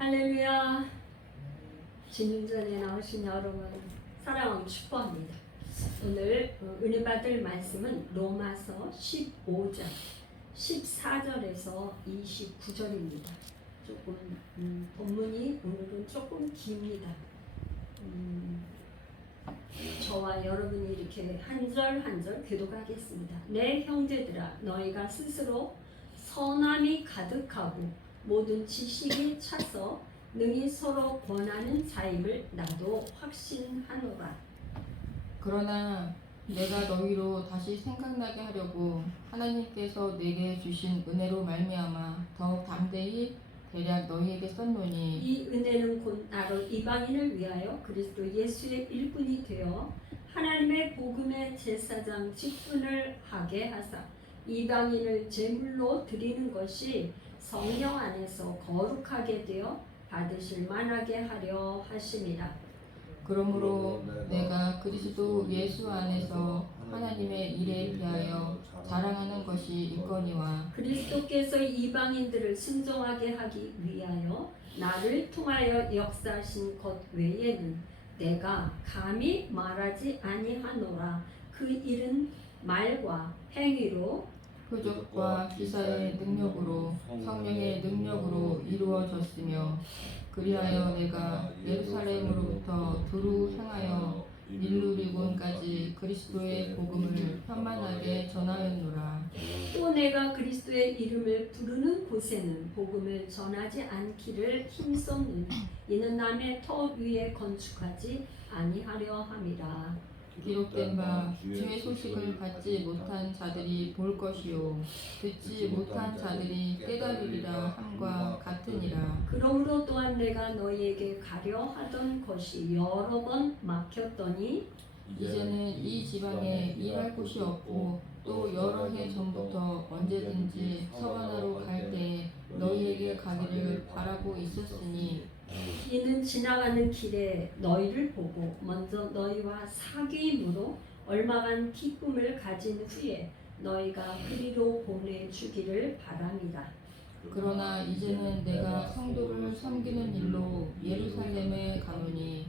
할렐루야. 진전에 나오신 여러분 사랑하고 축복합니다. 오늘 은혜 받을 말씀은 로마서 15장 14절에서 29절입니다. 조금 본문이 오늘은 조금 깁니다. 저와 여러분이 이렇게 한 절 한 절 교독하겠습니다. 내 형제들아, 너희가 스스로 선함이 가득하고 모든 지식이 차서 능히 서로 권하는 자임을 나도 확신하노라. 그러나 내가 너희로 다시 생각나게 하려고 하나님께서 내게 주신 은혜로 말미암아 더욱 담대히 대략 너희에게 썼노니, 이 은혜는 곧 나로 이방인을 위하여 그리스도 예수의 일꾼이 되어 하나님의 복음의 제사장 직분을 하게 하사 이방인을 제물로 드리는 것이 성령 안에서 거룩하게 되어 받으실 만하게 하려 하심이라. 그러므로 내가 그리스도 예수 안에서 하나님의 일에 비하여 자랑하는 것이 있거니와, 그리스도께서 이방인들을 순종하게 하기 위하여 나를 통하여 역사하신 것 외에는 내가 감히 말하지 아니하노라. 그 일은 말과 행위로 표적과 기사의 능력으로 성령의 능력으로 이루어졌으며, 그리하여 내가 예루살렘으로부터 두루 향하여 일루리곤까지 그리스도의 복음을 편만하게 전하였노라. 또 내가 그리스도의 이름을 부르는 곳에는 복음을 전하지 않기를 힘썼느니 이는 남의 터 위에 건축하지 아니하려 함이라. 기록된 바 주의 소식을 받지 못한 자들이 볼 것이요 듣지 못한 자들이 깨달으리라 함과 같으니라. 그러므로 또한 내가 너희에게 가려 하던 것이 여러 번 막혔더니 이제는 이 지방에 일할 곳이 없고 또 여러 해 전부터 언제든지 서바나로 갈 때에 너희에게 가기를 바라고 있었으니, 이는 지나가는 길에 너희를 보고 먼저 너희와 사귐으로 얼마간 기쁨을 가진 후에 너희가 그리로 보내주기를 바랍니다. 그러나 이제는 내가 성도를 섬기는 일로 예루살렘에 가노니,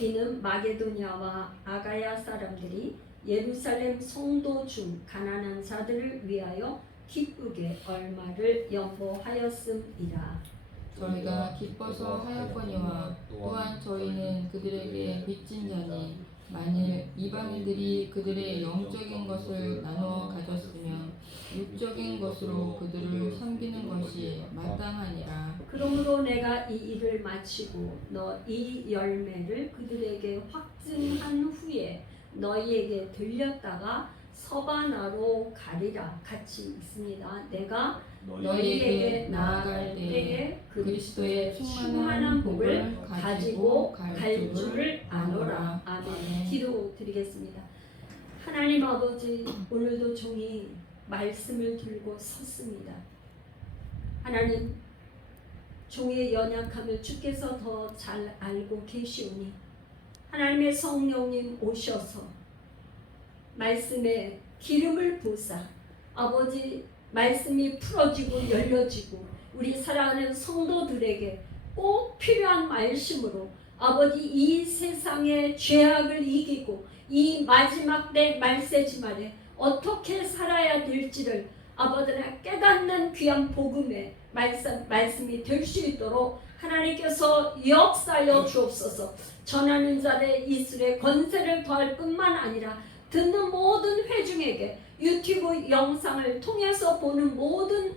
이는 마게도냐와 아가야 사람들이 예루살렘 성도 중 가난한 자들을 위하여 기쁘게 얼마를 연보하였음이라. 저희가 기뻐서 하였거니와 또한 저희는 그들에게 빚진 자니, 만일 이방인들이 그들의 영적인 것을 나누어 가졌으면 육적인 것으로 그들을 섬기는 것이 마땅하니라. 그러므로 내가 이 일을 마치고 너 이 열매를 그들에게 확증한 후에 너희에게 들렸다가 서바나로 가리라. 같이 있습니다. 내가 너희에게 나아갈 때에 그리스도의 충만한 복을 가지고 갈 줄을 아노라. 아멘. 기도 드리겠습니다. 하나님 아버지, 오늘도 종이 말씀을 들고 섰습니다. 하나님, 종의 연약함을 주께서 더 잘 알고 계시오니 하나님의 성령님 오셔서 말씀에 기름을 부으사 아버지 말씀이 풀어지고 열려지고 우리 사랑하는 성도들에게 꼭 필요한 말씀으로 아버지 이 세상의 죄악을 이기고 이 마지막 때 말세지 말에 어떻게 살아야 될지를 아버지가 깨닫는 귀한 복음의 말씀이 될 수 있도록 하나님께서 역사하여 주옵소서. 전하는 자의 이술에 권세를 더할 뿐만 아니라 듣는 모든 회중에게 유튜브 영상을 통해서 보는 모든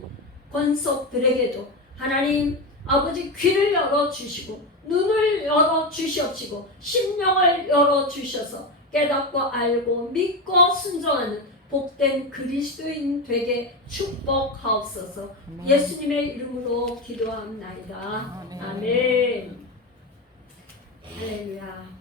권속들에게도 하나님 아버지 귀를 열어주시고 눈을 열어주시옵시고 심령을 열어주셔서 깨닫고 알고 믿고 순종하는 복된 그리스도인 되게 축복하옵소서. 예수님의 이름으로 기도합나이다. 아멘. 할렐루야.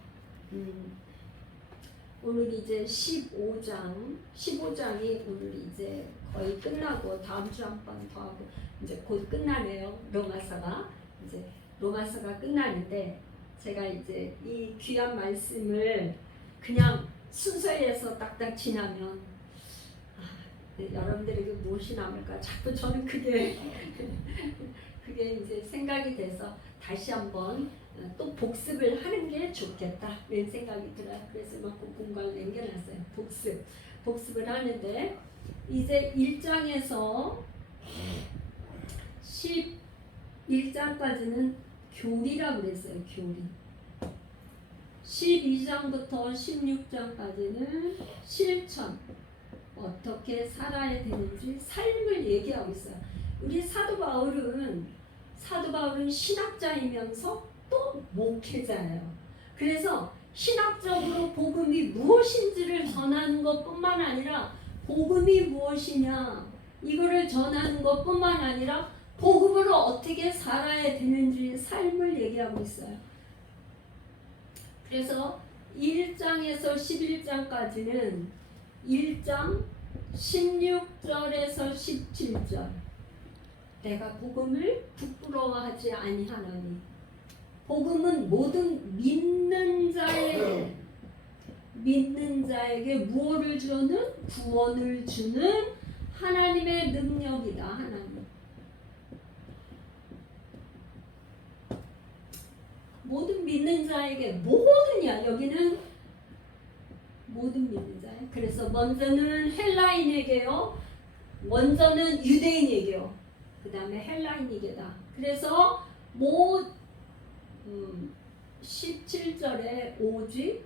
오늘 이제 15장이 오늘 이제 거의 끝나고 다음 주 한 번 더 하고 이제 곧 끝나네요. 로마서가 이제 로마서가 끝나는데 제가 이제 이 귀한 말씀을 그냥 순서에서 딱딱 지나면 여러분들에게 무엇이 남을까? 자꾸 저는 그게 그게 이제 생각이 돼서 다시 한번 또 복습을 하는 게 좋겠다 이런 생각이 들어요. 그래서 이만큼 공간을 남겨놨어요. 복습을 하는데 이제 1장에서 11장까지는 교리라고 그랬어요. 교리. 12장부터 16장까지는 실천, 어떻게 살아야 되는지 삶을 얘기하고 있어요. 우리 사도 바울은 신학자이면서 또 목회자예요. 그래서 신학적으로 복음이 무엇인지를 전하는 것뿐만 아니라 복음이 무엇이냐 이거를 전하는 것뿐만 아니라 복음으로 어떻게 살아야 되는지 삶을 얘기하고 있어요. 그래서 1장에서 11장까지는 1장 16절에서 17절 내가 복음을 부끄러워하지 아니하노니 복음은 모든 믿는 자에게 무엇을 주는? 구원을 주는 하나님의 능력이다. 하나님. 모든 믿는 자에게 모든이야. 여기는 모든 믿는 자에. 그래서 먼저는 헬라인에게요. 먼저는 유대인에게요. 그 다음에 헬라인에게다. 그래서 17절에 오직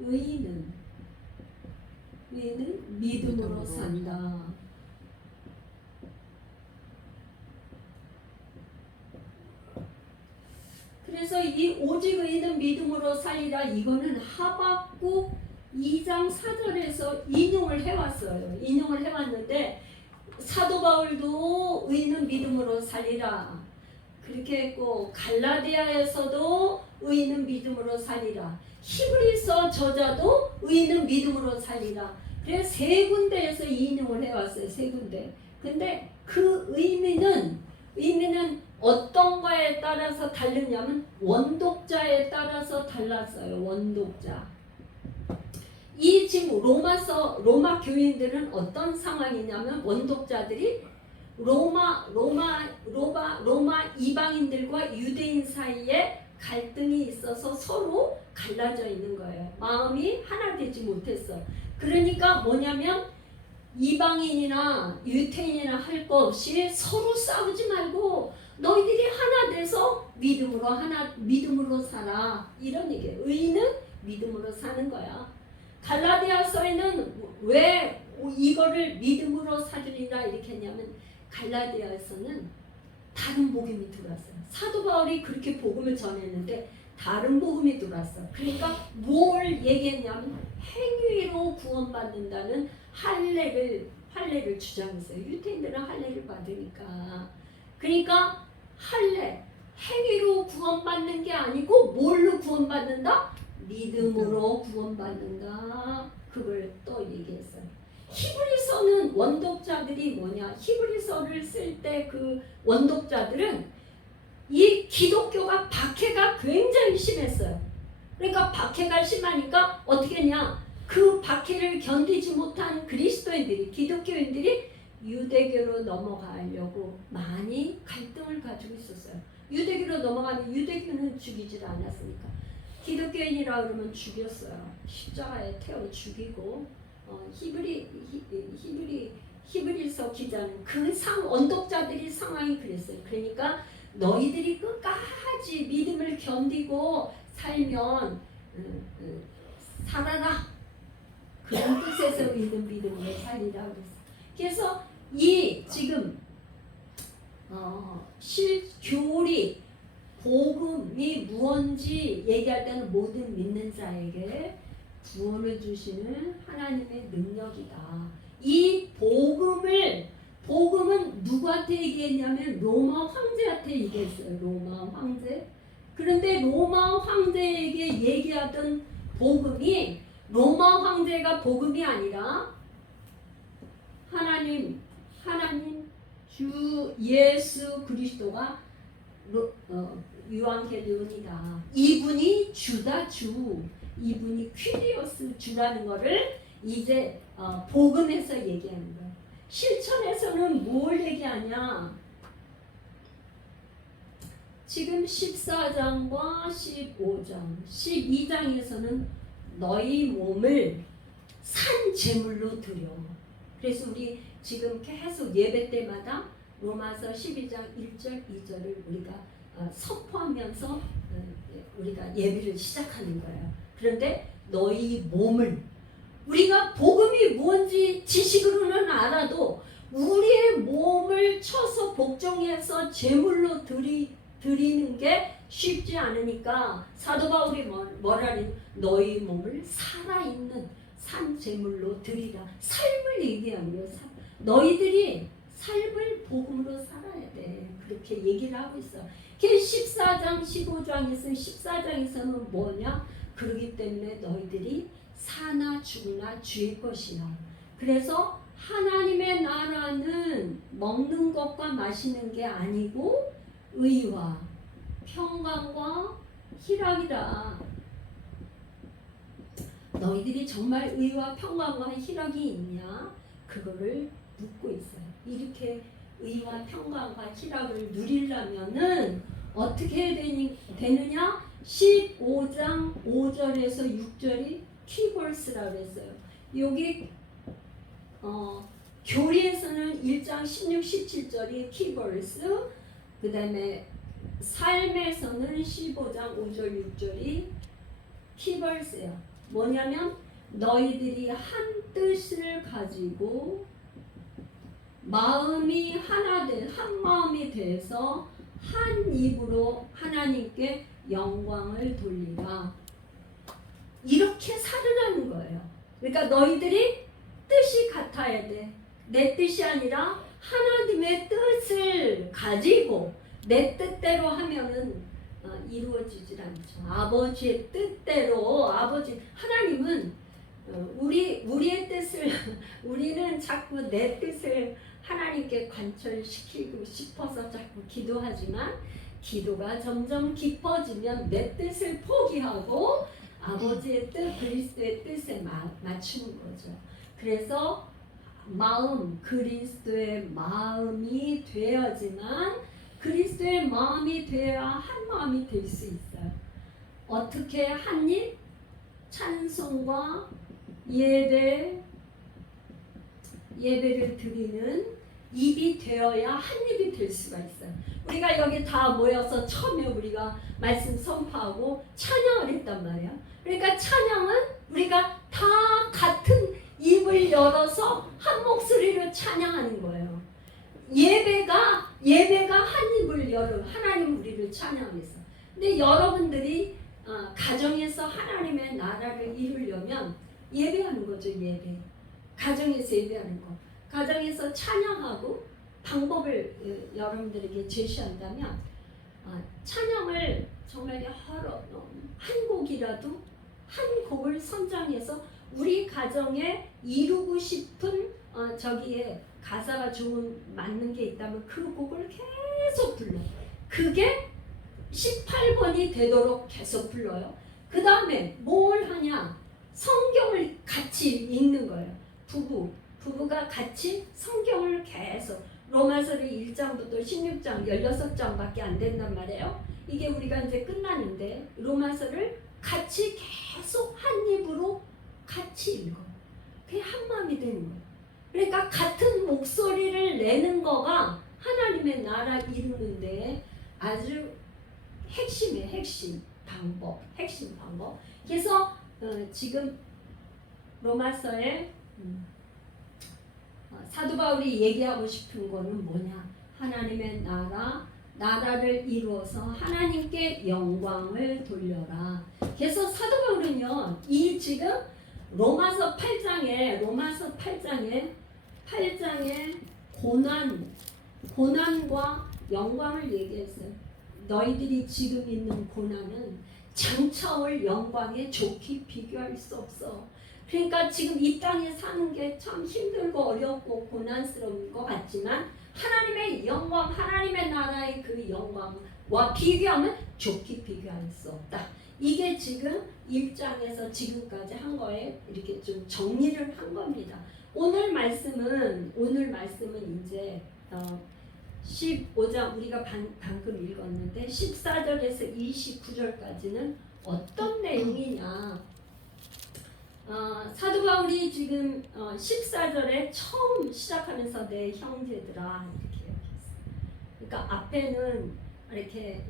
의인은 믿음으로 산다. 그래서 이 오직 의인은 믿음으로 살리라 이거는 하박국 2장 4절에서 인용을 해왔어요. 인용을 해왔는데 사도 바울도 의인은 믿음으로 살리라 그렇게 했고 갈라디아에서도 의인은 믿음으로 살리라 히브리서 저자도 의인은 믿음으로 살리라 그래서 세 군데에서 인용을 해왔어요. 세 군데. 근데 그 의미는 어떤 거에 따라서 다르냐면 원독자에 따라서 달랐어요. 원독자. 이 지금 로마 교인들은 어떤 상황이냐면 원독자들이 로마 이방인들과 유대인 사이에 갈등이 있어서 서로 갈라져 있는 거예요. 마음이 하나 되지 못했어. 그러니까 뭐냐면 이방인이나 유태인이나 할 거 없이 서로 싸우지 말고 너희들이 하나 돼서 믿음으로 살아. 이런 얘기예요. 의인은 믿음으로 사는 거야. 갈라디아서에는 왜 이거를 믿음으로 살리라 이렇게 했냐면 갈라디아에서는 다른 복음이 들어왔어요. 사도 바울이 그렇게 복음을 전했는데 다른 복음이 들어왔어. 그러니까 뭘 얘기했냐면 행위로 구원받는다는 할례를 주장했어요. 유태인들은 할례를 받으니까. 그러니까 행위로 구원받는 게 아니고 뭘로 구원받는다? 믿음으로 구원받는다. 그걸 또 얘기했어요. 히브리서는 원독자들이 뭐냐? 히브리서를 쓸 때 그 원독자들은 이 기독교가 박해가 굉장히 심했어요. 그러니까 박해가 심하니까 어떻게 했냐? 그 박해를 견디지 못한 그리스도인들이, 기독교인들이 유대교로 넘어가려고 많이 갈등을 가지고 있었어요. 유대교로 넘어가면 유대교는 죽이질 않았으니까. 기독교인이라 그러면 죽였어요. 십자가에 태워 죽이고 히브리서 기자는 언독자들이 상황이 그랬어요. 그러니까 너희들이 끝까지 믿음을 견디고 살면 살아라. 그런 뜻에서 믿음으로 살리라 그랬어요. 그래서 이 지금 실교리 복음이 무언지 얘기할 때는 모든 믿는 자에게 구원을 주시는 하나님의 능력이다. 이 복음은 누구한테 얘기했냐면 로마 황제한테 얘기했어요. 로마 황제. 그런데 로마 황제에게 얘기하던 복음이 로마 황제가 복음이 아니라 하나님 주 예수 그리스도가 유앙헬리온이다. 이분이 주다 주. 이분이 퀴리오스 주라는 거를 이제 복음에서 얘기하는 거예요. 실천에서는 뭘 얘기하냐? 지금 14장과 15장, 12장에서는 너희 몸을 산 제물로 드려. 그래서 우리 지금 계속 예배 때마다 로마서 12장 1절, 2절을 우리가 선포하면서 우리가 예배를 시작하는 거예요. 그런데 너희 몸을, 우리가 복음이 뭔지 지식으로는 알아도 우리의 몸을 쳐서 복종해서 제물로 드리는 게 쉽지 않으니까 사도 바울이 뭐라니? 너희 몸을 살아있는 산 제물로 드리라. 삶을 얘기하는 거예요. 너희들이 삶을 복음으로 살아야 돼. 그렇게 얘기를 하고 있어. 14장 15장에서 14장에서는 뭐냐? 그러기 때문에 너희들이 사나 죽으나 주의 것이라. 그래서 하나님의 나라는 먹는 것과 마시는 게 아니고 의와 평강과 희락이라. 너희들이 정말 의와 평강과 희락이 있냐? 그거를 묻고 있어요. 이렇게 의와 평강과 희락을 누리려면은 어떻게 되느냐? 15장 5절에서 6절이 키버스라고 했어요. 여기 교리에서는 1장 16, 17절이 키버스, 그 다음에 삶에서는 15장 5절, 6절이 키버스예요. 뭐냐면 너희들이 한 뜻을 가지고 마음이 한 마음이 돼서 한 입으로 하나님께 영광을 돌리라. 이렇게 살으라는 거예요. 그러니까 너희들이 뜻이 같아야 돼. 내 뜻이 아니라 하나님의 뜻을 가지고 내 뜻대로 하면은 이루어지질 않죠. 아버지의 뜻대로, 하나님은 우리의 뜻을 우리는 자꾸 내 뜻을 하나님께 관철시키고 싶어서 자꾸 기도하지만 기도가 점점 깊어지면 내 뜻을 포기하고 아버지의 뜻, 그리스도의 뜻에 맞추는 거죠. 그래서 마음, 그리스도의 마음이 되어야지만, 그리스도의 마음이 되어야 한 마음이 될 수 있어요. 어떻게 한 입 찬송과 예배를 드리는 입이 되어야 한 입이 될 수가 있어요. 우리가 여기 다 모여서 처음에 우리가 말씀 선포하고 찬양을 했단 말이야. 그러니까 찬양은 우리가 다 같은 입을 열어서 한 목소리로 찬양하는 거예요. 예배가 한 입을 열어 하나님 우리를 찬양했어. 근데 여러분들이 가정에서 하나님의 나라를 이루려면 예배하는 거죠. 예배. 가정에서 예배하는 거. 가정에서 찬양하고 방법을 여러분들에게 제시한다면 찬양을 정말 한 곡이라도 한 곡을 선정해서 우리 가정에 이루고 싶은 저기에 가사가 좋은 맞는 게 있다면 그 곡을 계속 불러. 그게 18번이 되도록 계속 불러요. 그 다음에 뭘 하냐? 성경을 같이 읽는 거예요. 부부가 같이 성경을 계속, 로마서를 1장부터 16장 16장밖에 안 된단 말이에요. 이게 우리가 이제 끝나는데 로마서를 같이 계속 한 입으로 같이 읽어. 그게 한 마음이 되는 거예요. 그러니까 같은 목소리를 내는 거가 하나님의 나라 이루는데 아주 핵심 방법. 그래서 지금 로마서에 사도 바울이 얘기하고 싶은 거는 뭐냐? 하나님의 나라를 이루어서 하나님께 영광을 돌려라. 그래서 사도 바울은요, 이 지금 로마서 8장에 고난과 영광을 얘기했어요. 너희들이 지금 있는 고난은 장차올 영광에 좋게 비교할 수 없어. 그러니까 지금 이 땅에 사는 게 참 힘들고 어렵고 고난스러운 것 같지만 하나님의 영광, 하나님의 나라의 그 영광과 비교하면 좋게 비교할 수 없다. 이게 지금 1장에서 지금까지 한 거에 이렇게 좀 정리를 한 겁니다. 오늘 말씀은 이제 15장 우리가 방금 읽었는데 14절에서 29절까지는 어떤 내용이냐? 사도 바울이 지금 14절에 처음 시작하면서 내 형제들아 이렇게 얘기했어요. 그러니까 앞에는 이렇게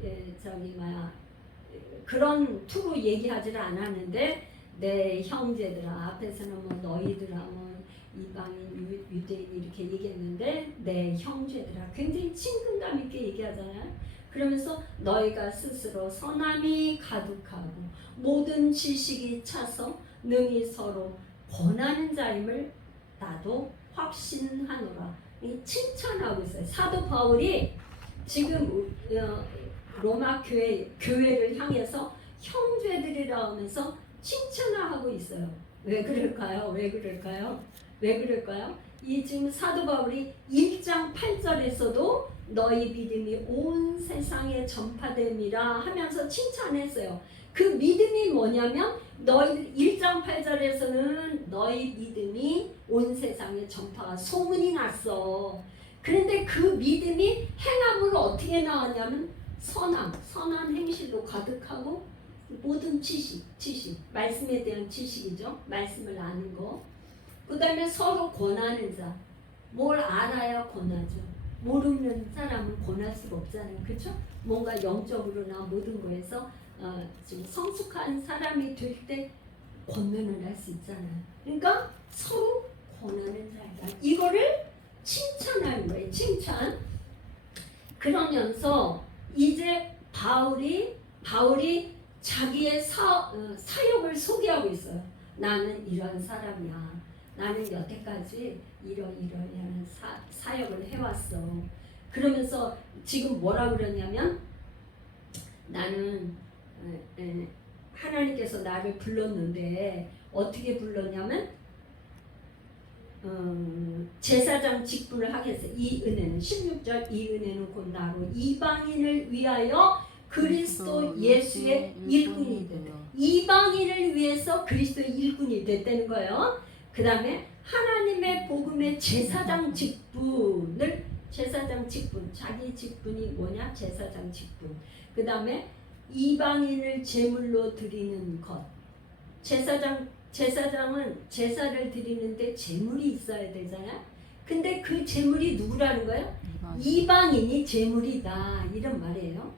그런 투로 얘기하지를 않았는데 내 형제들아 앞에서는 뭐 너희들아 뭐 이방인 유대인 이렇게 얘기했는데 내 형제들아 굉장히 친근감 있게 얘기하잖아요. 그러면서 너희가 스스로 선함이 가득하고 모든 지식이 차서 능히 서로 권하는 자임을 나도 확신하노라. 칭찬하고 있어요. 사도 바울이 지금 로마 교회를 향해서 형제들이라 하면서 칭찬하고 있어요. 왜 그럴까요? 이 지금 사도 바울이 1장 8절에서도 너희 믿음이 온 세상에 전파됨이라 하면서 칭찬했어요. 그 믿음이 뭐냐면 너희 1장 8절에서는 너희 믿음이 온 세상에 전파가 소문이 났어. 그런데 그 믿음이 행함으로 어떻게 나왔냐면 선한 행실로 가득하고 모든 지식, 말씀에 대한 지식이죠. 말씀을 아는 거. 그 다음에 서로 권하는 자. 뭘 알아야 권하죠. 모르는 사람은 권할 수가 없잖아요. 그렇죠? 뭔가 영적으로나 모든 거에서 좀 성숙한 사람이 될 때 권면을 할 수 있잖아요. 그러니까 서로 권하는 자이다. 이거를 칭찬하는 거예요. 칭찬. 그러면서 이제 바울이 자기의 사역을 소개하고 있어요. 나는 이런 사람이야. 나는 여태까지 이러이러한 사역을 해왔어. 그러면서 지금 뭐라 그러냐면 나는 하나님께서 나를 불렀는데 어떻게 불렀냐면 제사장 직분을 하겠어요. 이 은혜는 16절 이 은혜는 곧 나로 이방인을 위하여 그리스도 예수의 일꾼이 됐다. 이방인을 위해서 그리스도의 일꾼이 됐다는 거예요. 그 다음에 하나님의 복음의 제사장 직분, 자기 직분이 뭐냐? 제사장 직분. 그 다음에 이방인을 제물로 드리는 것. 제사장은 제사를 드리는데 제물이 있어야 되잖아요. 근데 그 제물이 누구라는 거예요? 이방인이 제물이다. 이런 말이에요.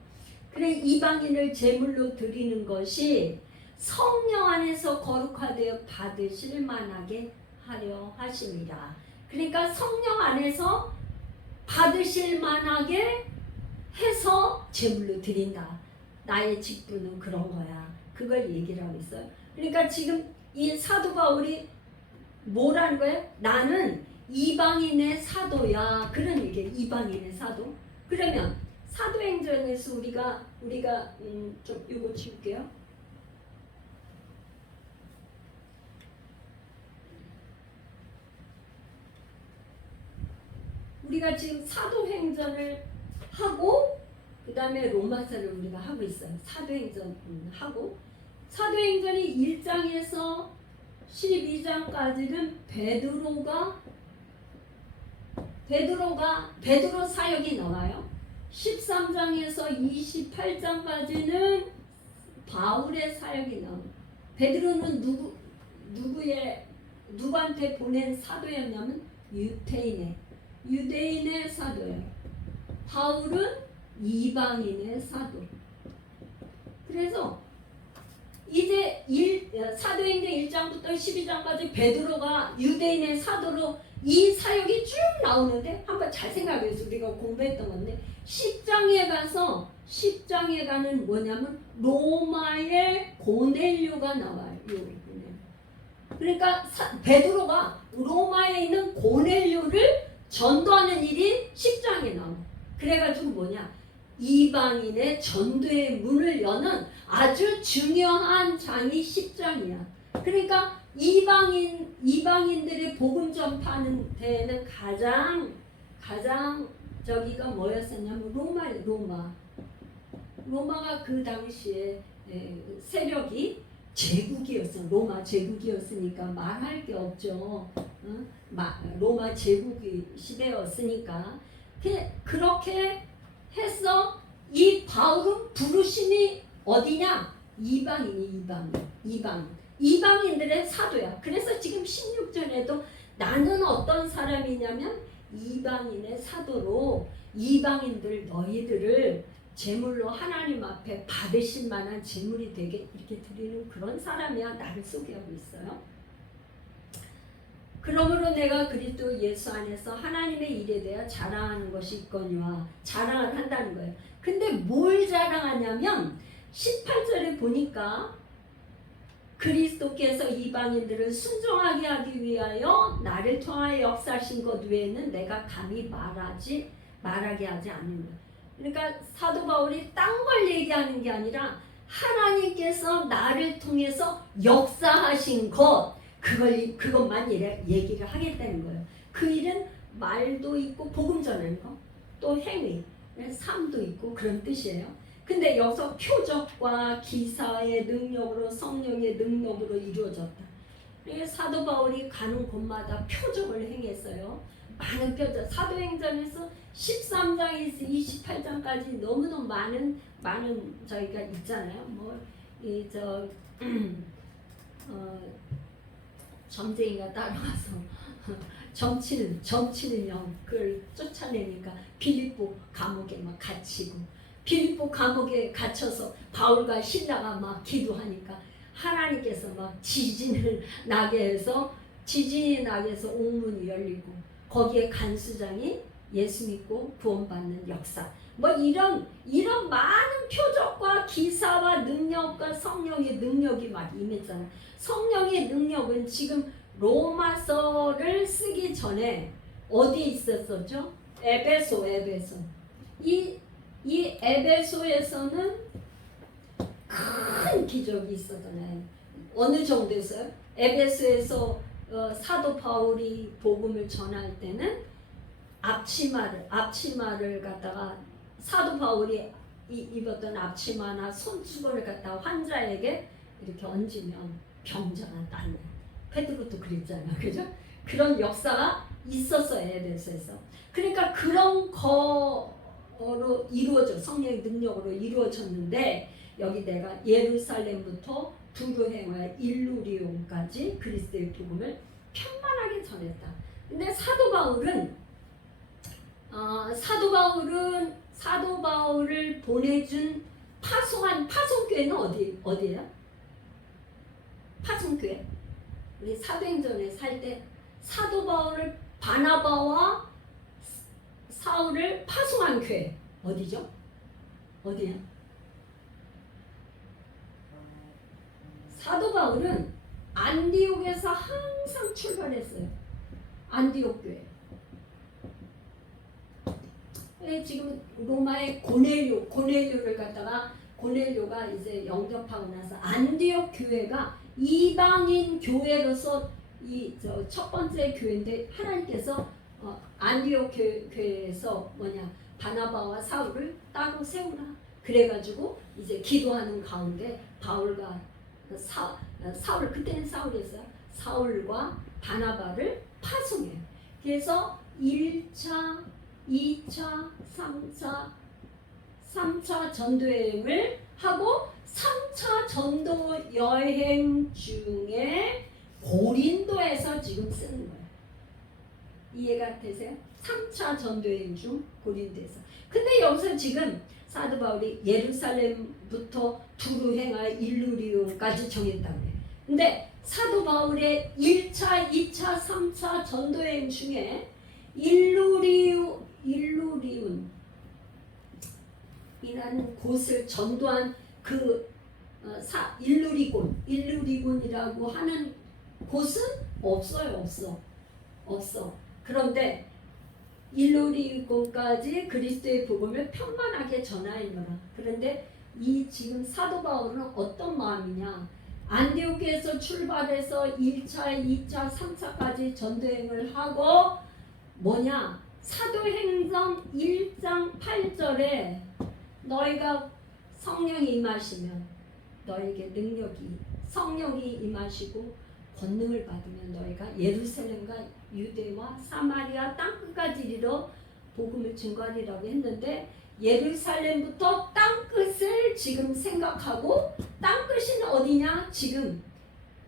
그래 이방인을 제물로 드리는 것이 성령 안에서 거룩화되어 받으실 만하게 하려 하심이라. 그러니까 성령 안에서 받으실 만하게 해서 제물로 드린다. 나의 직분은 그런 거야. 그걸 얘기를 하고 있어요. 그러니까 지금 이 사도 바울이 뭐라는 거예요? 나는 이방인의 사도야. 그런 얘기예요. 이방인의 사도. 그러면 사도행전에서 우리가 좀 이거 지울게요. 우리가 지금 사도행전을 하고 그 다음에 로마서를 우리가 하고 있어요. 사도행전 하고 사도행전이 1장에서 12장까지는 베드로 사역이 나와요. 13장에서 28장까지는 바울의 사역이 나와요. 베드로는 누구한테 보낸 사도였냐면 유대인의 사도예요. 바울은 이방인의 사도. 그래서 이제 사도행전 1장부터 12장까지 베드로가 유대인의 사도로 이 사역이 쭉 나오는데 한번 잘 생각해서 우리가 공부했던 건데 10장에 가는 뭐냐면 로마의 고넬료가 나와요. 그러니까 베드로가 로마에 있는 고넬료를 전도하는 일이 10장에 나와요. 그래가지고 뭐냐 이방인의 전도의 문을 여는 아주 중요한 장이 10장이야. 그러니까 이방인들의 복음 전파하는 데는 가장 저기가 뭐였었냐면 로마가 그 당시에 세력이 제국이었어. 로마 제국이었으니까 말할 게 없죠. 로마 제국이 시대였으니까 그렇게 해서 이 바울은 부르심이 어디냐? 이방인들의 사도야. 그래서 지금 16절에도 나는 어떤 사람이냐면 이방인의 사도로 이방인들 너희들을 제물로 하나님 앞에 받으실 만한 제물이 되게 이렇게 드리는 그런 사람이야. 나를 소개하고 있어요. 그러므로 내가 그리스도 예수 안에서 하나님의 일에 대해 자랑하는 것이 있거니와 자랑을 한다는 거예요. 근데 뭘 자랑하냐면 18절에 보니까 그리스도께서 이방인들을 순종하게 하기 위하여 나를 통하여 역사하신 것 외에는 내가 감히 말하게 하지 않는 거예요. 그러니까 사도 바울이 딴 걸 얘기하는 게 아니라 하나님께서 나를 통해서 역사하신 것 그것만 얘기를 하겠다는 거예요. 그 일은 말도 있고 복음 전하는 거, 또 행위, 삶도 있고 그런 뜻이에요. 근데 여기서 표적과 기사의 능력으로 성령의 능력으로 이루어졌다. 사도 바울이 가는 곳마다 표적을 행했어요. 많은 표적. 사도행전에서 13장에서 28장까지 너무너무 많은 저희가 있잖아요. 점쟁이가 따라와서 점치는 영 그걸 쫓아내니까 빌립보 감옥에 막 갇히고, 빌립보 감옥에 갇혀서 바울과 실라가 막 기도하니까 하나님께서 막 지진이 나게 해서 옥문이 열리고 거기에 간수장이 예수 믿고 구원받는 역사, 이런 많은 표적과 기사와 능력과 성령의 능력이 막 임했잖아. 성령의 능력은 지금 로마서를 쓰기 전에 어디 있었었죠? 에베소. 이 에베소에서는 큰 기적이 있었잖아요. 어느 정도였어요? 에베소에서 사도 바울이 복음을 전할 때는 앞치마를 갖다가 사도 바울이 입었던 앞치마나 손수건을 갖다가 환자에게 이렇게 얹으면 병자가 낫네. 베드로도 그랬잖아, 그죠? 그런 역사가 있었어요, 에베소에서. 그러니까 그런 거로 성령의 능력으로 이루어졌는데, 여기 내가 예루살렘부터 두루행와 일루리온까지 그리스도의 복음을 편만하게 전했다. 근데 사도 바울을 보내준 파송교회는 어디예요? 파송교회. 우리 사도행전에 살 때 사도 바울을 바나바와 사울을 파송한 교회 어디죠? 어디야? 사도 바울은 안디옥에서 항상 출발했어요. 안디옥 교회. 지금 로마의 고넬료를 갖다가 고넬료가 이제 영접하고 나서 안디옥 교회가 이방인 교회로서 첫 번째 교회인데, 하나님께서 안디옥 교회에서 바나바와 사울을 따로 세우라. 그래가지고 이제 기도하는 가운데 바울과 사울, 그때는 사울이었어요. 사울과 바나바를 파송해요. 그래서 1차, 2차, 3차 전도여행을 하고 3차 전도 여행 중에 고린도에서 지금 쓰는 거예요. 이해가 되세요? 3차 전도여행 중 고린도에서. 근데 여기서 지금 사도 바울이 예루살렘부터 두루행하 일루리온까지 정했다고 해요. 근데 사도 바울의 1차, 2차, 3차 전도여행 중에 일루리온이라는 곳을 전도한 일루리곤이라고 하는 곳은 없어요. 없어. 그런데 일루리곤까지 그리스도의 복음을 편만하게 전하이노라. 그런데 이 지금 사도 바울은 어떤 마음이냐? 안디옥에서 출발해서 1차, 2차, 3차까지 전도행을 하고 사도행전 1장 8절에 너희가 성령이 임하시면 너에게 성령이 임하시고 권능을 받으면 너희가 예루살렘과 유대와 사마리아 땅끝까지 이르러 복음을 증거하리라고 했는데 예루살렘부터 땅끝을 지금 생각하고 땅끝이 어디냐? 지금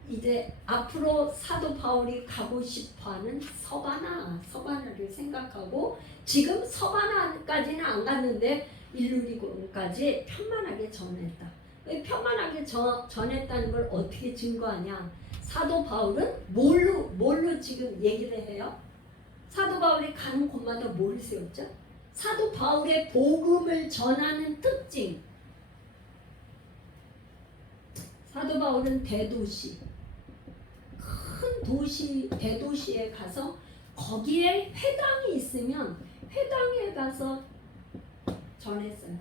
이제 앞으로 사도 바울이 가고 싶어하는 서바나를 생각하고 지금 서바나까지는 안 갔는데 일루리곤까지 편만하게 전했다. 편만하게 전했다는 걸 어떻게 증거하냐? 사도 바울은 뭘로 지금 얘기를 해요? 사도 바울이 가는 곳마다 뭘 세웠죠? 사도 바울의 복음을 전하는 특징. 사도 바울은 대도시, 큰 도시, 대도시에 가서 거기에 회당이 있으면 회당에 가서 전했어요.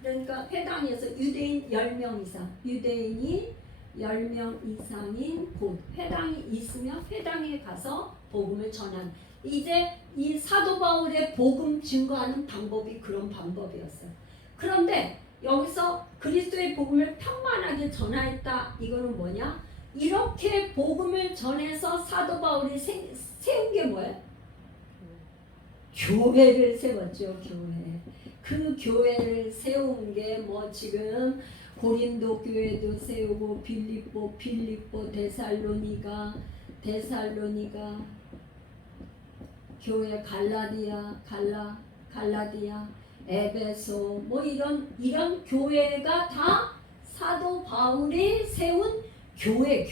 그러니까 회당에서 유대인 10명 이상, 유대인이 10명 이상인 곳, 회당이 있으면 회당에 가서 복음을 전하는, 이제 이 사도 바울의 복음 증거하는 방법이 그런 방법이었어요. 그런데 여기서 그리스도의 복음을 편만하게 전하였다. 이거는 뭐냐? 이렇게 복음을 전해서 사도 바울이 세운 게 뭐예요? 교회를 세웠죠. 교회. 그 교회를 세운 게 뭐 지금 고린도 교회도 세우고 빌립보, 데살로니가 교회, 갈라디아, 에베소, 뭐 이런 교회가 다 사도 바울이 세운 교회.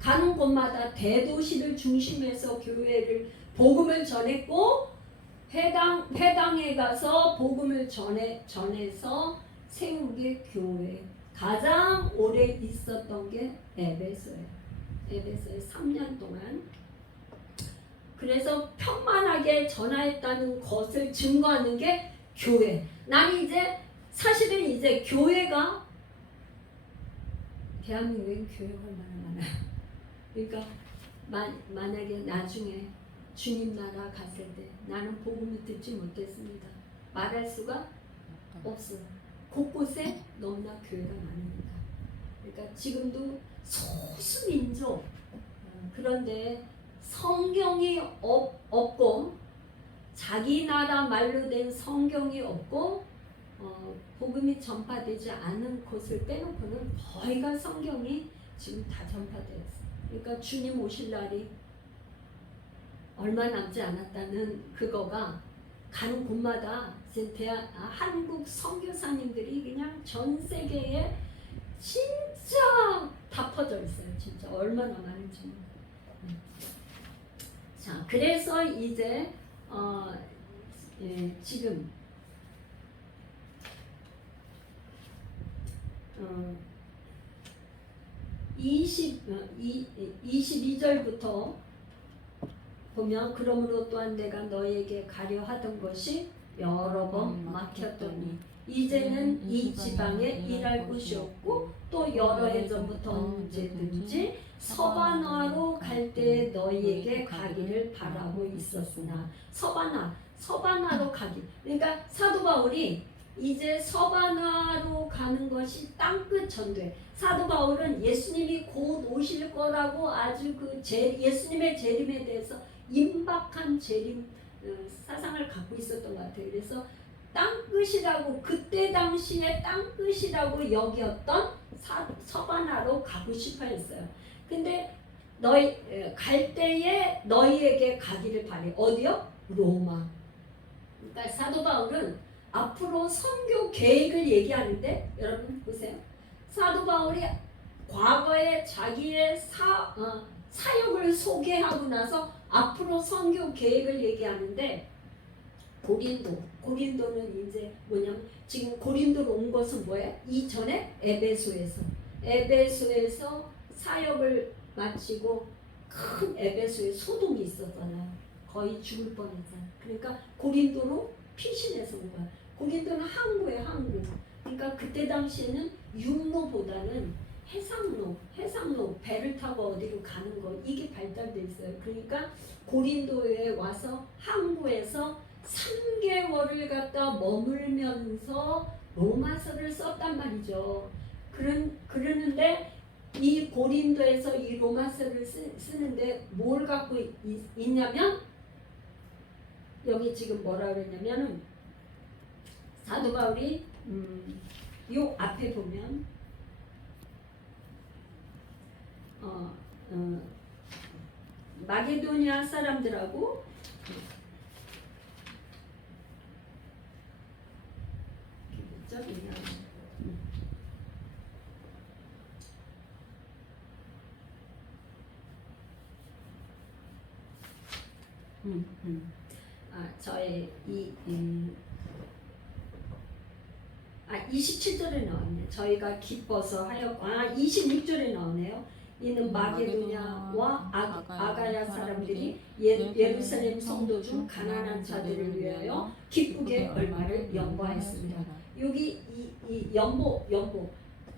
가는 곳마다 대도시를 중심해서 교회를 복음을 전했고 회당에 가서 복음을 전해서 세운 게 교회. 가장 오래 있었던 게 에베소에 3년 동안. 그래서 편만하게 전하였다는 것을 증거하는 게 교회. 나는 사실은 이제 교회가 대한민국엔 교회가 얼마나 많아요. 그러니까 만약에 나중에 주님 나라 갔을 때 나는 복음을 듣지 못했습니다. 말할 수가 없어요. 곳곳에 너무나 교회가 많으니까. 그러니까 지금도 소수민족, 그런데 성경이 없고 자기 나라 말로 된 성경이 없고 복음이 전파되지 않은 곳을 빼놓고는 거의가 성경이 지금 다 전파되어 있어요. 그러니까 주님 오실 날이 얼마 남지 않았다는 그거가 가는 곳마다 한국 선교사님들이 그냥 전 세계에 진짜 다 퍼져 있어요. 진짜 얼마나 많은지. 자, 그래서 이제 지금 22절부터 보면 그러므로 또한 내가 너에게 가려 하던 것이 여러 번 막혔더니 이제는 이 지방에 일할 곳이 없고 또 여러 해 전부터 언제든지 서바나로 갈 때 너희에게 가기를 바라고 있었으나 서바나로 가기. 그러니까 사도 바울이 이제 서바나로 가는 것이 땅끝 전도에. 사도 바울은 예수님이 곧 오실 거라고 아주 예수님의 재림에 대해서 임박한 재림 사상을 갖고 있었던 것 같아요. 그래서 땅끝이라고, 그때 당시에 땅끝이라고 여겼던 서바나로 가고 싶어 했어요. 근데 갈 때에 너희에게 가기를 바래. 어디요? 로마. 그러니까 사도 바울은 앞으로 선교 계획을 얘기하는데, 여러분 보세요. 사도 바울이 과거에 자기의 사역을 소개하고 나서 앞으로 선교 계획을 얘기하는데, 고린도는 이제 뭐냐면 지금 고린도로 온 것은 뭐예요? 이전에 에베소에서 사역을 마치고 큰 에베소에 소동이 있었잖아요. 거의 죽을 뻔했잖아요. 그러니까 고린도로 피신해서 온 거야. 고린도는 항구예요, 항구. 그러니까 그때 당시에는 육로보다는 해상로, 배를 타고 어디로 가는 거, 이게 발달돼 있어요. 그러니까 고린도에 와서 항구에서 3개월을 갖다 머물면서 로마서를 썼단 말이죠. 그러는데 이 고린도에서 이 로마서를 쓰는데 뭘 갖고 있냐면 여기 지금 뭐라 그랬냐면은 사도 바울이 요 앞에 보면 마게도니아 사람들하고 저의 27절에 나오네. 저희가 기뻐서 하였고 26절에 나오네요. 이는 마게도냐와 아가야 사람들이 예루살렘 성도 중 가난한 자들을 위하여 기쁘게 얼마를 연보하였습니다. 여기 이 연보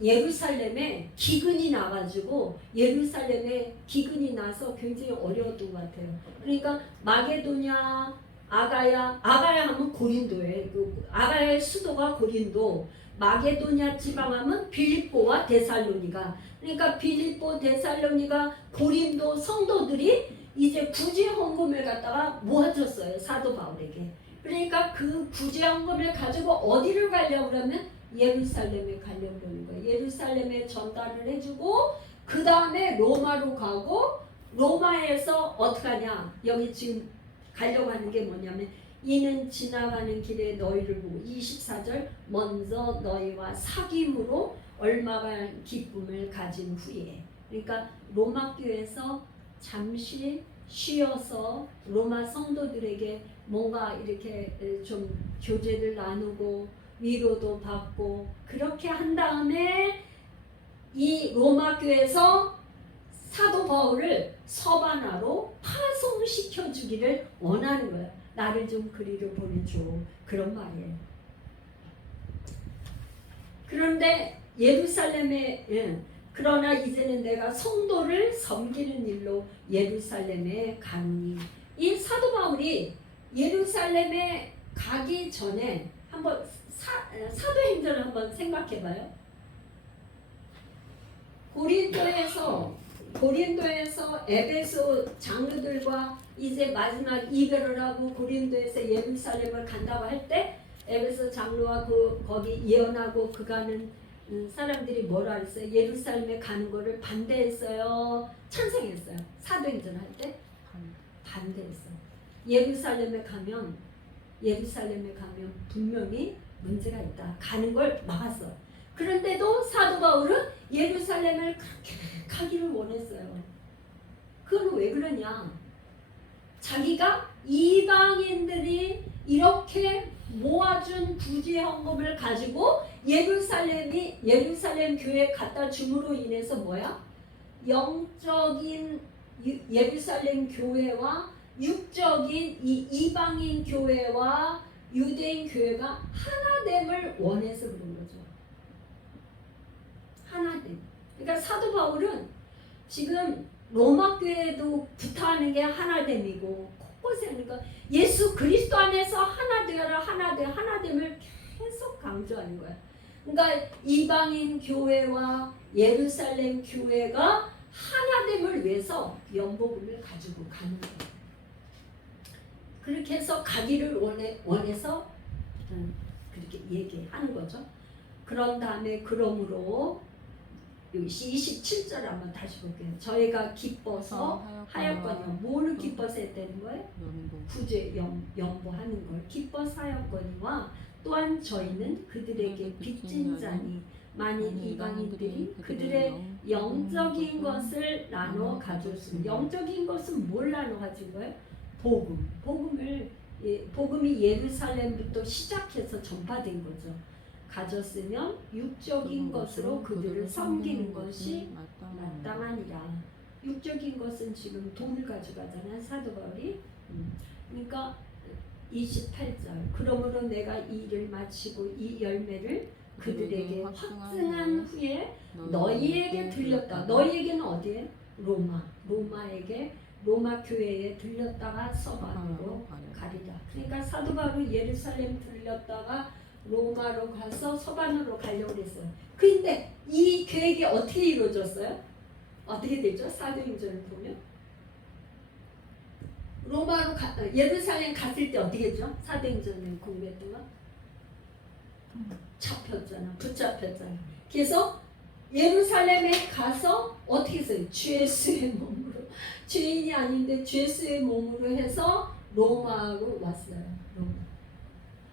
예루살렘에 기근이 나가지고 예루살렘에 기근이 나서 굉장히 어려웠던 것 같아요. 그러니까 마게도냐 아가야 하면 고린도에 아가야의 수도가 고린도, 마게도냐 지방하면 빌립보와 데살로니가. 그러니까 빌립보, 데살로니가, 고린도 성도들이 이제 구제 헌금을 갖다가 모아줬어요, 사도 바울에게. 그러니까 그 구제 헌금을 가지고 어디를 가려고 그러면 예루살렘에 가려고 그러는 거예요. 예루살렘에 전달을 해주고 그 다음에 로마로 가고, 로마에서 어떻게 하냐, 여기 지금 가려고 하는 게 뭐냐면 이는 지나가는 길에 너희를 보고 24절 먼저 너희와 사귐으로 얼마간 기쁨을 가진 후에, 그러니까 로마 교회에서 잠시 쉬어서 로마 성도들에게 뭔가 이렇게 좀 교제를 나누고 위로도 받고 그렇게 한 다음에 이 로마 교회에서 사도 바울을 서바나로 파송시켜 주기를 원하는 거예요. 나를 좀 그리로 보내줘. 그런 말이에요. 그런데 예루살렘에 그러나 이제는 내가 성도를 섬기는 일로 예루살렘에 가니, 이 사도 바울이 예루살렘에 가기 전에 한번 사도행전을 한번 생각해봐요. 고린도에서 에베소 장로들과 이제 마지막 이별을 하고 고린도에서 예루살렘을 간다고 할 때 에베소 장로와 거기 예언하고 그가는 사람들이 뭐라 했어요? 예루살렘에 가는 거를 반대했어요? 찬성했어요? 사도행전 할 때 반대했어요. 예루살렘에 가면 분명히 문제가 있다. 가는 걸 막았어. 그런데도 사도 바울은 예루살렘을 그렇게 가기를 원했어요. 그건 왜 그러냐? 자기가 이방인들이 이렇게 모아준 구제 헌금을 가지고 예루살렘 교회에 갖다 줌으로 인해서 뭐야? 영적인 예루살렘 교회와 육적인 이 이방인 교회와 유대인 교회가 하나됨을 원해서 그런 거죠. 하나됨. 그러니까 사도 바울은 지금 로마 교회도 부탁하는 게 하나됨이고 곳곳에 하니까 예수 그리스도 안에서 하나 되어라, 하나됨을 계속 강조하는 거야. 그러니까 이방인 교회와 예루살렘 교회가 하나됨을 위해서 연복음을 가지고 가는 거야. 그렇게 해서 가기를 원해서 그렇게 얘기하는 거죠. 그런 다음에 그러므로 27절 한번 다시 볼게요. 저희가 기뻐서 하였거니와. 뭐를 기뻐서 했다는 거예요? 구제 연보하는 걸 기뻐서 하였거니와 또한 저희는 그들에게 빚진 자니 만일 이방인들이 그들의 영적인 것을 나눠 가졌으면, 영적인 것은 뭘 나눠 가진 거예요? 복음이 예루살렘부터 시작해서 전파된 거죠. 가졌으면 육적인 것으로 그들을 섬기는 것이 마땅하니라. 육적인 것은 지금 돈을 가져가잖아요, 사도 바울이. 그러니까 28절 그러므로 내가 이 일을 마치고 이 열매를 그들에게 확증한 후에 너희에게 들렸다. 너희에게는 어디에? 로마 교회에 들렸다가 서바나로 가리라. 그러니까 사도 바울이 예루살렘 들렸다가 로마로 가서 서바나로 가려고 했어요. 그런데 이 계획이 어떻게 이루어졌어요? 어떻게 되죠? 사도행전을 보면 예루살렘 갔을 때 어떻게 했죠? 사도행전을 공부했던 거 잡혔잖아, 붙잡혔잖아. 그래서 예루살렘에 가서 어떻게 했어요? 죄수의 몸으로, 죄인이 아닌데 죄수의 몸으로 해서 로마로 왔어요.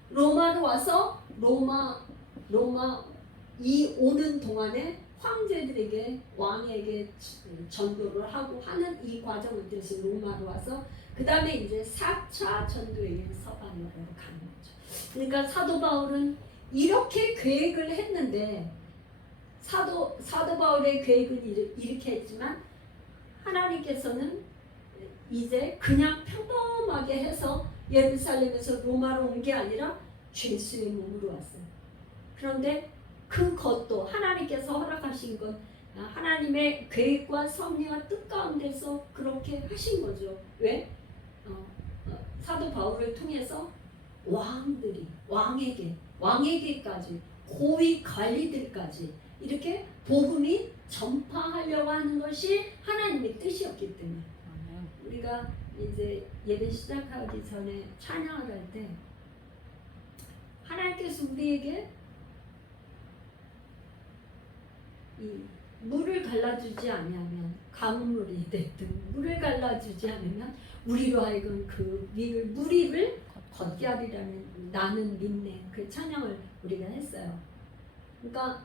로마로 와서 로마 이 오는 동안에 황제들에게 왕에게 전도를 하고 하는 이 과정을 통해서 로마로 와서 그 다음에 이제 4차 전도에 서반으로 가는 거죠. 그러니까 사도 바울은 이렇게 계획을 했는데 사도 바울의 계획은 이렇게 했지만 하나님께서는 이제 그냥 평범하게 해서 예루살렘에서 로마로 온 게 아니라 죄수의 몸으로 왔어요. 그런데 그것도 하나님께서 허락하신 것, 하나님의 계획과 섭리와 뜻 가운데서 그렇게 하신 거죠. 왜? 사도 바울을 통해서 왕에게까지 고위 관리들까지 이렇게 복음이 전파하려고 하는 것이 하나님의 뜻이었기 때문에 우리가 이제 예배 시작하기 전에 찬양을 할 때 하나님께서 우리에게 이 물을 갈라주지 아니하면 가뭄물이 됐든 물을 갈라주지 않으면 우리로 하여금 그 무리를 걷게 하리라는 나는 믿네 그 찬양을 우리가 했어요. 그러니까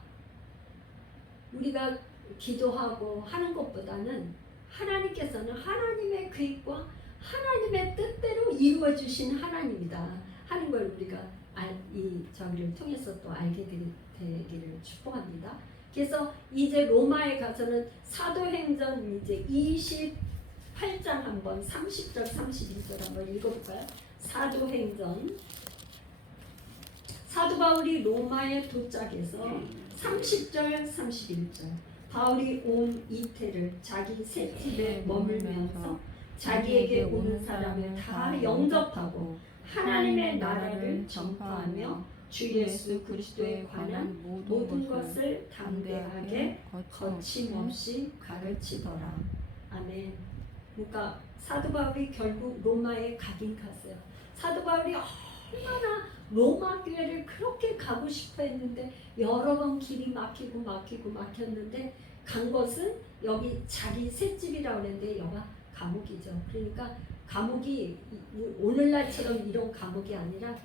우리가 기도하고 하는 것보다는 하나님께서는 하나님의 계획과 하나님의 뜻대로 이루어 주신 하나님이다 하는 걸 우리가 이 저기를 통해서 또 알게 되기를 축복합니다. 그래서 이제 로마에 가서는 사도행전 이제 28장 한번 30절 31절 한번 읽어볼까요? 사도행전 사도 바울이 로마에 도착해서 30절 31절 바울이 온 이태를 자기 셋집에 머물면서 자기에게 오는 사람을 다 영접하고 하나님의 나라를 전파하며 주 예수 그리스도에 관한 모든 것을 담대하게 거침없이 가르치더라. 아멘. 그러니까 사도 바울이 결국 로마에 가긴 갔어요. 사도 바울이 얼마나 로마 교회를 그렇게 가고 싶어 했는데 여러 번 길이 막혔는데 간 것은 여기 자기 셋집이라고 그랬는데 여가 감옥이죠. 그러니까 감옥이 오늘날처럼 이런 감옥이 아니라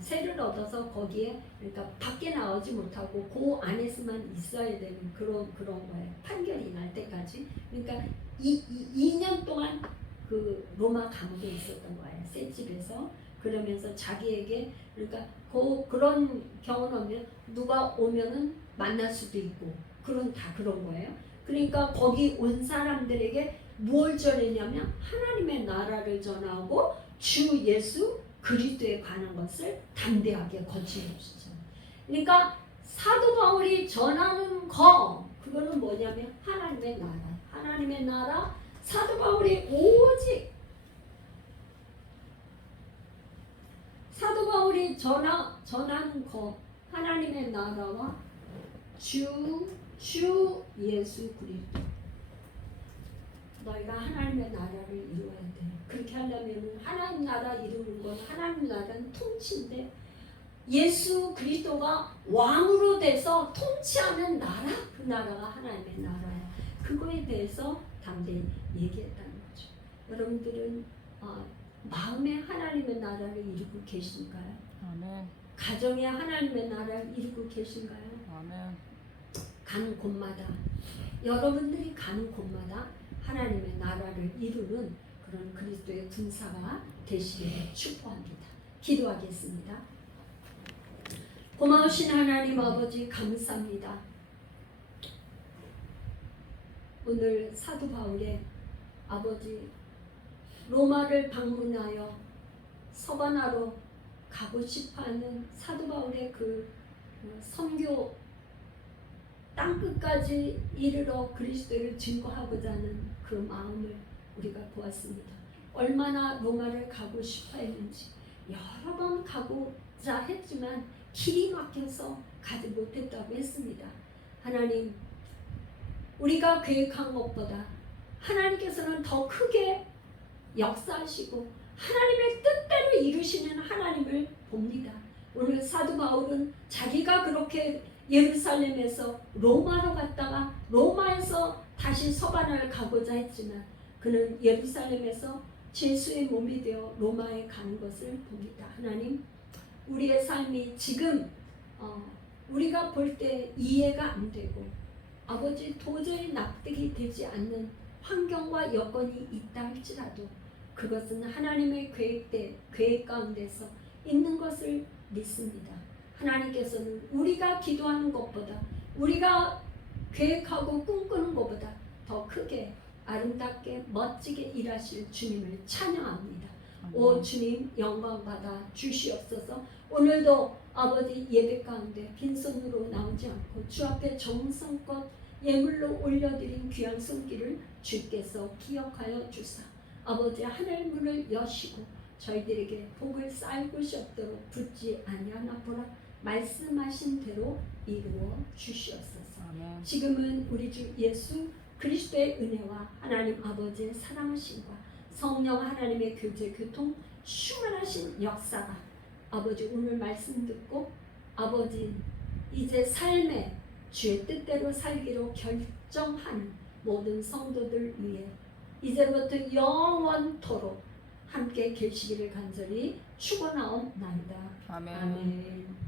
세를 얻어서 거기에 그러니까 밖에 나오지 못하고 그 안에서만 있어야 되는 그런 거예요. 판결이 날 때까지. 그러니까 2년 동안 그 로마 감옥에 있었던 거예요. 셋집에서. 그러면서 자기에게 그러니까 그런 경험하면 누가 오면은 만날 수도 있고 그런 거예요. 그러니까 거기 온 사람들에게 뭘 전했냐면 하나님의 나라를 전하고 주 예수 그리스도에 관한 것을 담대하게 거침없이 전해요. 그러니까 사도 바울이 전하는 그거는 뭐냐면 하나님의 나라 사도 바울이 오직 사도 바울이 전하는 하나님의 나라와 주 예수 그리스도 너희가 하나님의 나라를 이루어야 돼. 그렇게 하려면 하나님 나라 이루는 건 하나님 나라는 통치인데 예수 그리스도가 왕으로 돼서 통치하는 나라 그 나라가 하나님의 나라야. 그거에 대해서 담대히 얘기했다는 거죠. 여러분들은 마음에 하나님의 나라를 이루고 계신가요? 아멘. 가정에 하나님의 나라를 이루고 계신가요? 아멘. 가는 곳마다 여러분들이 가는 곳마다 하나님의 나라를 이루는 그런 그리스도의 군사가 되시기를 축복합니다. 기도하겠습니다. 고마우신 하나님 아버지 감사합니다. 오늘 사도 바울의 아버지 로마를 방문하여 서바나로 가고 싶어하는 사도 바울의 그 선교 땅끝까지 이르러 그리스도를 증거하고자 하는 그 마음을 우리가 보았습니다. 얼마나 로마를 가고 싶어 했는지 여러 번 가고자 했지만 길이 막혀서 가지 못했다고 했습니다. 하나님 우리가 계획한 것보다 하나님께서는 더 크게 역사하시고 하나님의 뜻대로 이루시는 하나님을 봅니다. 오늘 사도 바울은 자기가 그렇게 예루살렘에서 로마로 갔다가 로마에서 다시 서반을 가고자 했지만 그는 예루살렘에서 예수의 몸이 되어 로마에 가는 것을 봅니다. 하나님, 우리의 삶이 지금 우리가 볼 때 이해가 안 되고 아버지 도저히 납득이 되지 않는 환경과 여건이 있다 할지라도 그것은 하나님의 계획 가운데서 있는 것을 믿습니다. 하나님께서는 우리가 기도하는 것보다 우리가 계획하고 꿈꾸는 것보다 더 크게 아름답게 멋지게 일하실 주님을 찬양합니다. 오 주님 영광 받아 주시옵소서. 오늘도 아버지 예배 가운데 빈손으로 나오지 않고 주 앞에 정성껏 예물로 올려드린 귀한 손길을 주께서 기억하여 주사 아버지 하늘 문을 여시고 저희들에게 복을 쌓을 곳이 없도록 붙지 아니하나 보라 말씀하신 대로 이루어 주시옵소서. 아멘. 지금은 우리 주 예수 그리스도의 은혜와 하나님 아버지의 사랑하심과 성령 하나님의 교제 교통 충만하신 역사가 아버지 오늘 말씀 듣고 아버지 이제 삶에 주의 뜻대로 살기로 결정하는 모든 성도들 위해 이제부터 영원토록 함께 계시기를 간절히 축원하옵나이다. 아멘. 아멘.